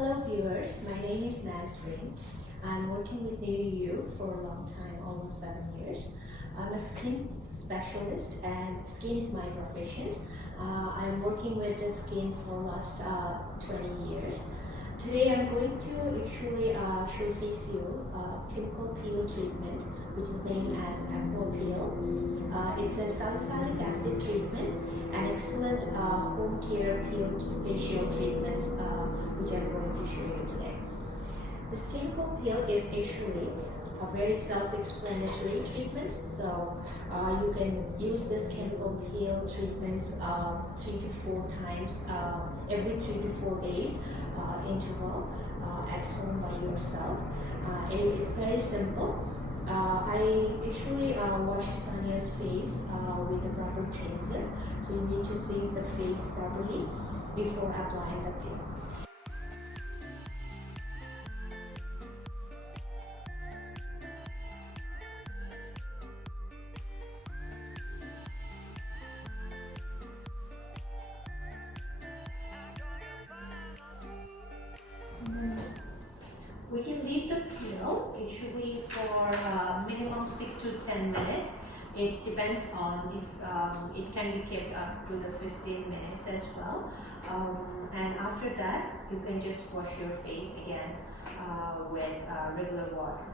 Hello viewers, my name is Nasreen. I'm working with newyou for a long time, almost 7 years. I'm a skin specialist and skin is my profession. I'm working with the skin for last 20 years. Today I'm going to actually showcase you a chemical peel treatment which is named as Aqua Peel. It's a salicylic acid treatment, an excellent home care peel facial treatment which I'm going to show you today. This chemical peel is actually a very self-explanatory treatment, so you can use this chemical peel treatments 3 to 4 times every 3 to 4 days interval at home by yourself. It's very simple. I actually washed Tanya's face with a proper cleanser, so you need to cleanse the face properly before applying the peel. We can leave the peel usually for minimum 6 to 10 minutes. It depends on if it can be kept up to the 15 minutes as well. And after that, you can just wash your face again with regular water.